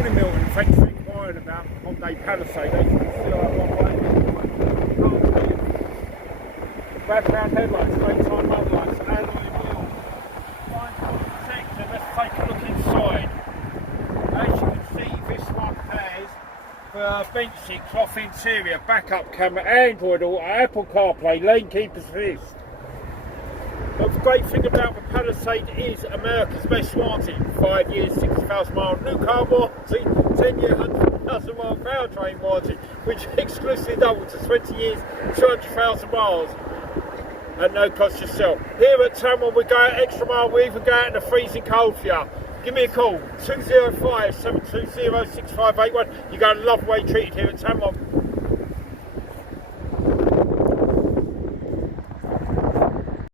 Morning Milton, thanks for inquiring about Hyundai Palisade. As you can see, I have one way. Background headlights, daytime mud lights, alloy wheels, fine protection. Let's take a look inside. As you can see, this one has the bench seat, cloth interior, backup camera, Android Auto, Apple CarPlay, lane keep assist. But the great thing about the Palisade is America's best warranty. 5 years, 60,000 mile new car warranty, 10 year, 100,000 mile powertrain warranty, which exclusively doubles to 20 years, 200,000 miles. At no cost yourself. Here at Tameron, we go out extra mile, we even go out in the freezing cold for you. Give me a call, 205 720 6581. You're going to love the way you're treated here at Tameron.